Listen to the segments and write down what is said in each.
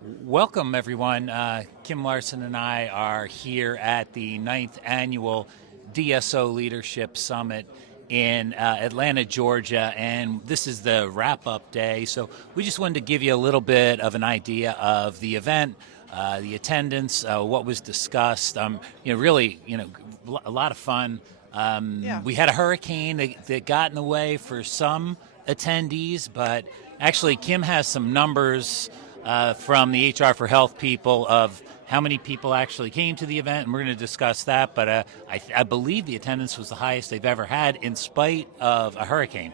Welcome, everyone. Kim Larson and I are here at the ninth annual DSO Leadership Summit in Atlanta, Georgia, and this is the wrap-up day. So we just wanted to give you a little bit of an idea of the event, the attendance, what was discussed. Really, a lot of fun. Yeah. We had a hurricane that got in the way for some attendees, but actually, Kim has some numbers from the HR for Health people of how many people actually came to the event, and we're going to discuss that. But I believe the attendance was the highest they've ever had in spite of a hurricane.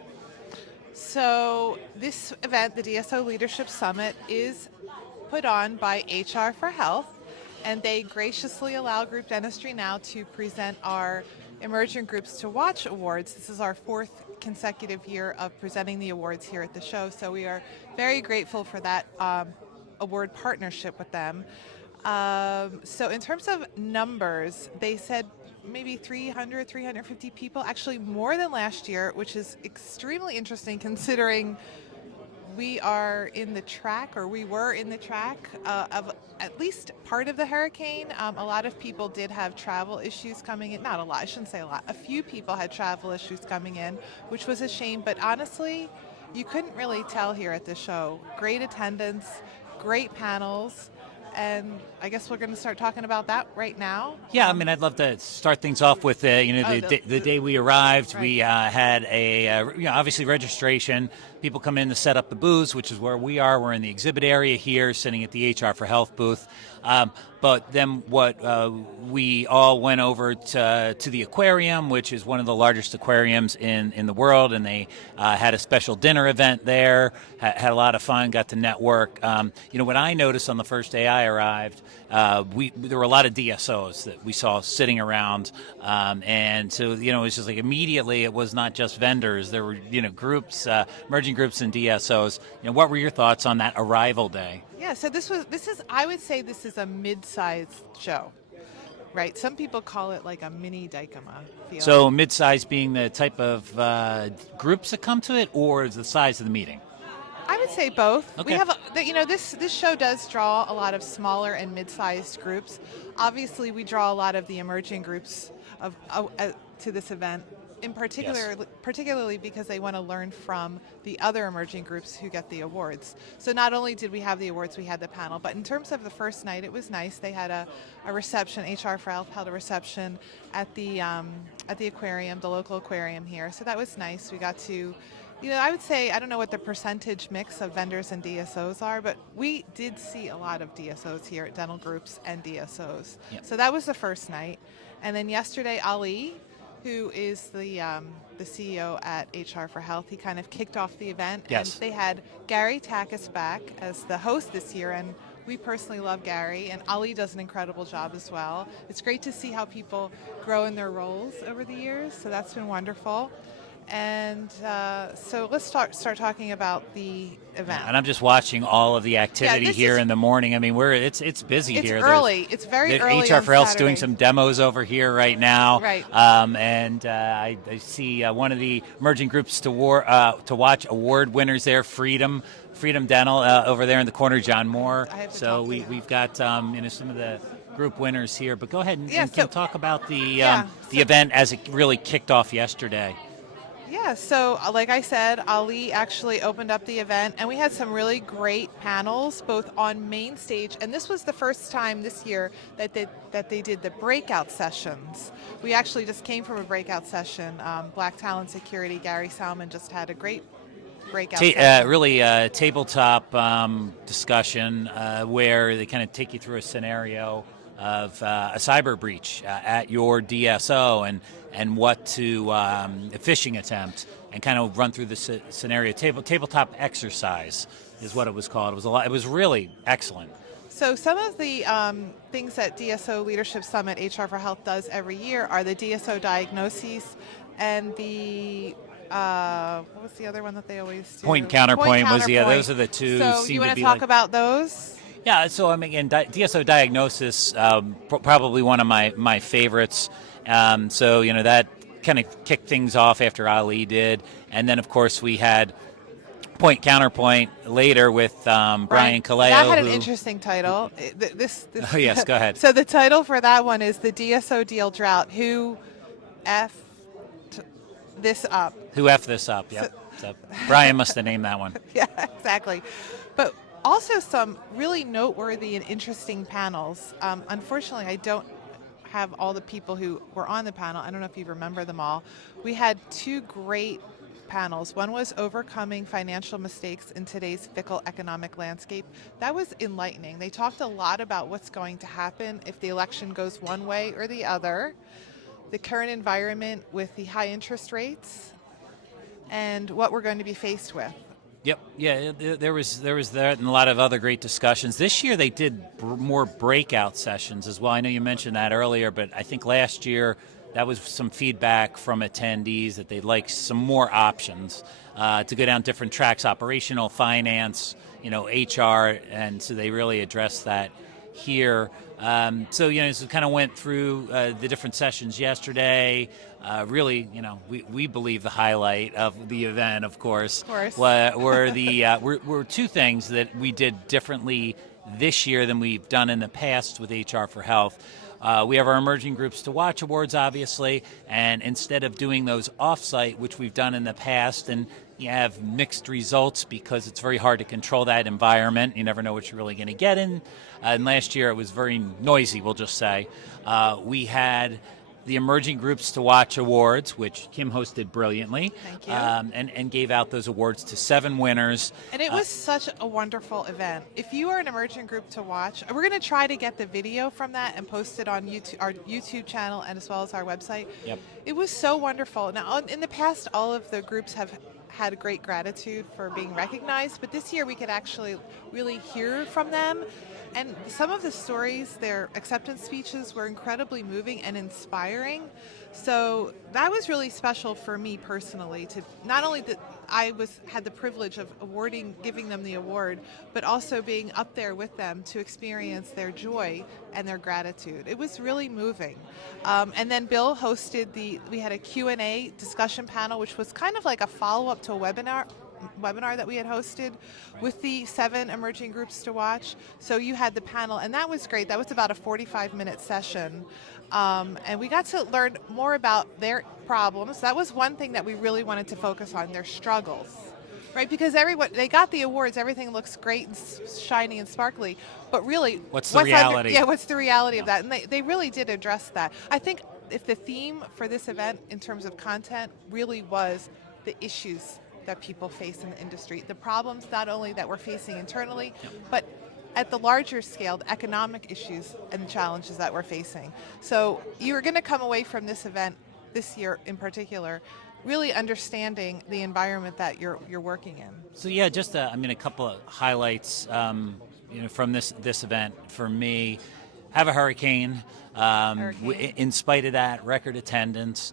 So this event, the DSO Leadership Summit, is put on by HR for Health, and they graciously allow Group Dentistry Now to present our Emerging Groups to Watch awards. This is our fourth consecutive year of presenting the awards here at the show, so we are very grateful for that award partnership with them. So in terms of numbers, they said maybe 300, 350 people, actually more than last year, which is extremely interesting considering we are in the track, or we were in the track of at least part of the hurricane. A lot of people did have travel issues coming in. Not a lot, I shouldn't say a lot. A few people had travel issues coming in, which was a shame. But honestly, you couldn't really tell here at the show. Great attendance, great panels. And I guess we're going to start talking about that right now. Yeah, I mean, I'd love to start things off with the day we arrived. Right. We had obviously registration. People come in to set up the booths, which is where we are. We're in the exhibit area here, sitting at the HR for Health booth. But then we all went over to the aquarium, which is one of the largest aquariums in the world, and they had a special dinner event there, had a lot of fun, got to network. What I noticed on the first day I arrived, there were a lot of DSOs that we saw sitting around, and so, it was just like immediately it was not just vendors. There were, groups, emerging groups and DSOs. What were your thoughts on that arrival day? Yeah, so this is I would say this is a mid-sized show, right? Some people call it like a mini Dykema feel. So mid-size being the type of groups that come to it, or is the size of the meeting? I would say both. Okay. We have, this show does draw a lot of smaller and mid-sized groups. Obviously, we draw a lot of the emerging groups to this event. Particularly because they want to learn from the other emerging groups who get the awards. So not only did we have the awards, we had the panel. But in terms of the first night, it was nice. They had a reception. HR for Health held a reception at the aquarium, the local aquarium here. So that was nice. We got to, I would say, I don't know what the percentage mix of vendors and DSOs are, but we did see a lot of DSOs here at dental groups and DSOs. Yep. So that was the first night. And then yesterday, Ali, who is the CEO at HR for Health, he kind of kicked off the event. Yes. And they had Gary Takis back as the host this year, and we personally love Gary, and Ali does an incredible job as well. It's great to see how people grow in their roles over the years, so that's been wonderful. And so let's start talking about the event. And I'm just watching all of the activity here in the morning. I mean, it's busy it's here. Early. It's very early. HR on for Health's Saturday. doing some demos over here right now. Right. And I see one of the emerging groups to watch award winners there, Freedom Dental over there in the corner, John Moore. So we've got some of the group winners here. But go ahead and talk about the event as it really kicked off yesterday. Yeah, so like I said, Ali actually opened up the event, and we had some really great panels, both on main stage, and this was the first time this year that they did the breakout sessions. We actually just came from a breakout session. Black Talent Security, Gary Salmon just had a great breakout session. Really a tabletop discussion where they kind of take you through a scenario of a cyber breach at your DSO and what to a phishing attempt, and kind of run through the scenario. Tabletop exercise is what it was called. It was a lot. It was really excellent. So some of the things that DSO Leadership Summit HR for Health does every year are the DSO diagnoses and the what was the other one that they always do? Point counterpoint was those are the two. So you want to talk about those? Yeah, so I mean, DSO diagnosis, probably one of my favorites. That kind of kicked things off after Ali did, and then of course we had counterpoint later with Brian Kaleo. That had an interesting title. Oh, yes, go ahead. So the title for that one is the DSO Deal Drought. Who effed this up? Who effed this up? Yep. So Brian must have named that one. Yeah, exactly. But also some really noteworthy and interesting panels. Unfortunately, I don't have all the people who were on the panel. I don't know if you remember them all. We had two great panels. One was overcoming financial mistakes in today's fickle economic landscape. That was enlightening. They talked a lot about what's going to happen if the election goes one way or the other, the current environment with the high interest rates, and what we're going to be faced with. Yep. Yeah, there was that and a lot of other great discussions. This year they did more breakout sessions as well. I know you mentioned that earlier, but I think last year that was some feedback from attendees that they'd like some more options to go down different tracks, operational, finance, HR, and so they really addressed that here. So kind of went through the different sessions yesterday. Really, we believe the highlight of the event, of course. Were two things that we did differently this year than we've done in the past with HR for Health. We have our Emerging Groups to Watch awards, obviously, and instead of doing those off-site, which we've done in the past, and you have mixed results because it's very hard to control that environment. You never know what you're really going to get in. And last year it was very noisy, we'll just say. We had the Emerging Groups to Watch Awards, which Kim hosted brilliantly. Thank you. And gave out those awards to 7 winners. And it was such a wonderful event. If you are an emerging group to watch, we're going to try to get the video from that and post it on YouTube, our YouTube channel, and as well as our website. Yep. It was so wonderful. Now, in the past, all of the groups have had great gratitude for being recognized, but this year we could actually really hear from them. And some of the stories, their acceptance speeches, were incredibly moving and inspiring. So that was really special for me personally, to not only that I had the privilege of giving them the award, but also being up there with them to experience their joy and their gratitude. It was really moving. And then Bill hosted we had a Q&A discussion panel, which was kind of like a follow-up to a webinar that we had hosted with the 7 emerging groups to watch. So you had the panel, and that was great. That was about a 45-minute session. And we got to learn more about their problems. That was one thing that we really wanted to focus on, their struggles. Right, because they got the awards, everything looks great and shiny and sparkly, but really, what's the reality? What's the reality of that? And they really did address that. I think if the theme for this event in terms of content really was the issues that people face in the industry, the problems not only that we're facing internally, but at the larger scale, the economic issues and challenges that we're facing. So you're going to come away from this event, this year in particular, really understanding the environment that you're working in. So yeah, just a couple of highlights from this event for me. Have a hurricane. In spite of that, record attendance.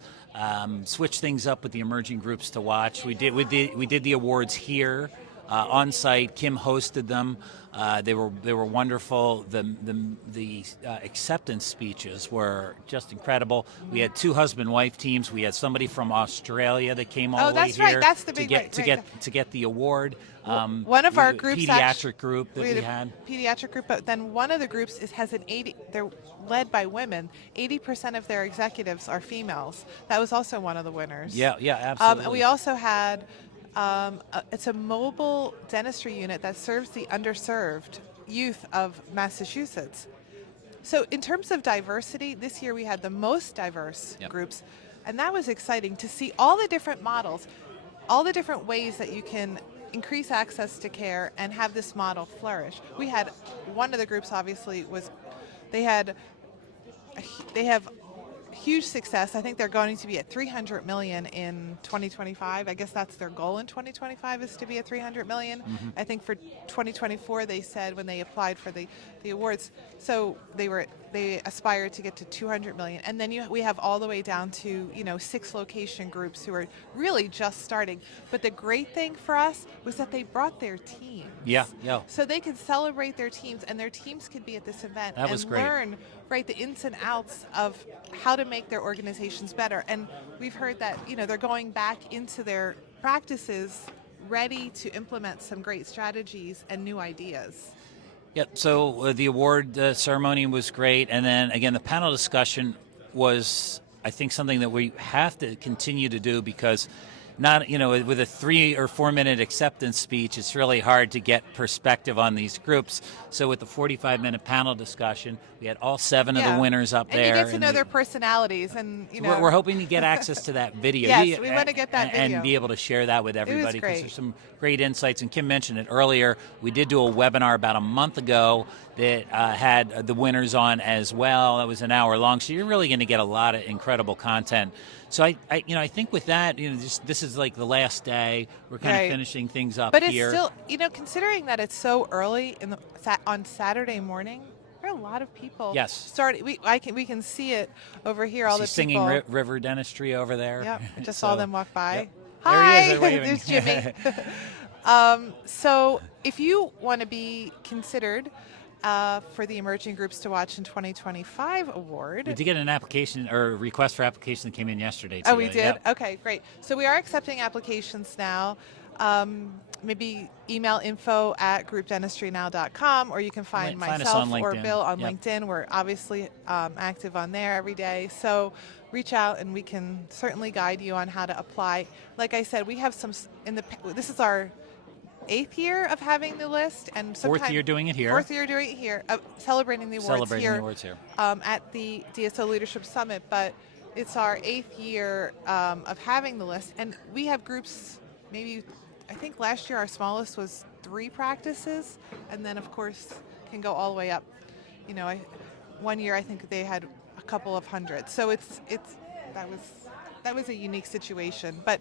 Switch things up with the emerging groups to watch. We did the awards here on site. Kim hosted them. They were wonderful. The acceptance speeches were just incredible. We had 2 husband-wife teams. We had somebody from Australia that came all the way here. Right. That's the big to get the award. One of our groups, pediatric group that we had. Pediatric group, but then one of the groups has an 80. They're led by women. 80% of their executives are females. That was also one of the winners. Yeah, absolutely. And we also had. It's a mobile dentistry unit that serves the underserved youth of Massachusetts. So in terms of diversity, this year we had the most diverse groups, and that was exciting to see all the different models, all the different ways that you can increase access to care and have this model flourish. We had one of the groups, obviously, they have huge success. I think they're going to be at 300 million in 2025. I guess that's their goal in 2025, is to be at 300 million. Mm-hmm. I think for 2024 they said when they applied for the awards, so they aspired to get to 200 million. And then we have all the way down to 6 location groups who are really just starting. But the great thing for us was that they brought their teams. Yeah. So they could celebrate their teams, and their teams could be at this event and learn the ins and outs of how to make their organizations better. And we've heard that they're going back into their practices ready to implement some great strategies and new ideas. Yep. So the award ceremony was great, and then again, the panel discussion was, I think, something that we have to continue to do because, not with a 3 or 4 minute acceptance speech, it's really hard to get perspective on these groups. So with the 45-minute panel discussion, we had all 7 of the winners up there, and you get to know their personalities, and we're hoping to get access to that video. Yes, we want to get that video and be able to share that with everybody because great. there's some great insights. And Kim mentioned it earlier. We did do a webinar about a month ago that had the winners on as well. That was an hour long, so you're really going to get a lot of incredible content. So I think with that, this is like the last day. We're kind of finishing things up here. But it's still, considering that it's so early on Saturday morning, there are a lot of people. Yes. We can see it over here. All the people singing River Dentistry over there. Yep. I just saw them walk by. Yep. Hi, there he is, there's Jimmy. So if you want to be considered for the Emerging Groups to Watch in 2025 award. We did get an application or request for application that came in yesterday. Oh, we did? Yep. Okay, great. So we are accepting applications now. Maybe email info@groupdentistrynow.com, or you can find myself or Bill on LinkedIn. We're obviously active on there every day. So reach out and we can certainly guide you on how to apply. Like I said, we have this is our 8th year of having the list, and 4th year doing it here. 4th year doing it here, celebrating the awards here. At the DSO Leadership Summit. But it's our 8th year of having the list, and we have groups. Maybe I think last year our smallest was 3 practices, and then of course can go all the way up. One year I think they had a couple of hundred. So that was a unique situation, but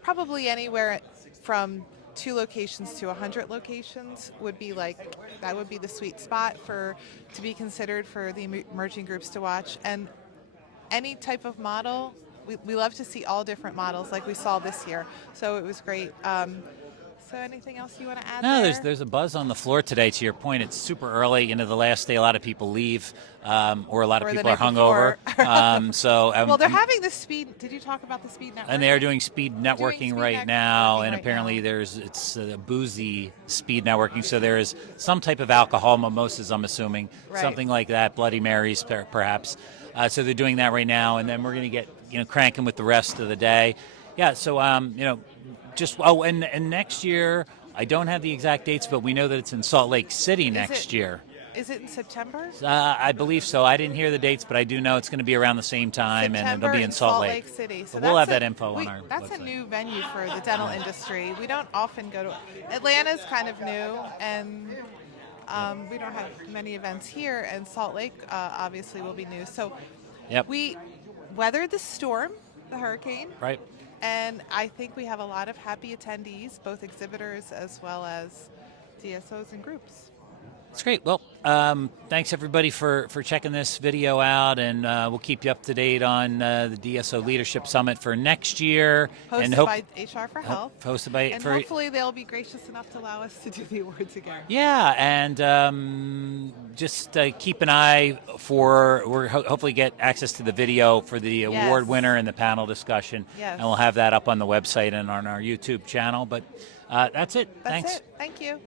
probably anywhere from 2 locations to 100 locations would be the sweet spot to be considered for the emerging groups to watch. And any type of model, we love to see all different models like we saw this year. So it was great. So anything else you want to add? No, there's a buzz on the floor today. To your point, it's super early into the last day. A lot of people leave, or a lot of people are hungover. Well, they're having the speed. Did you talk about the speed networking? And they are doing speed networking right now, and apparently it's boozy speed networking. So there is some type of alcohol, mimosas, I'm assuming, something like that, Bloody Marys perhaps. So they're doing that right now, and then we're going to get cranking with the rest of the day. Yeah. So and next year, I don't have the exact dates, but we know that it's in Salt Lake City next year. Is it in September? I believe so. I didn't hear the dates, but I do know it's going to be around the same time, and it'll be in Salt Lake City. So we'll have that info on our That's website. a new venue for the dental industry. We don't often go to Atlanta's kind of new, and we don't have many events here, and Salt Lake obviously will be new. So we weathered the storm, the hurricane. Right. And I think we have a lot of happy attendees, both exhibitors as well as DSOs and groups. That's great. Well, thanks everybody for checking this video out, and we'll keep you up to date on the DSO Leadership Summit for next year. Hosted by HR for Health. Hosted by and hopefully they'll be gracious enough to allow us to do the awards again. Yeah, and just keep an eye we'll hopefully get access to the video for the award winner and the panel discussion. Yes. And we'll have that up on the website and on our YouTube channel. But that's it. That's it. Thank you.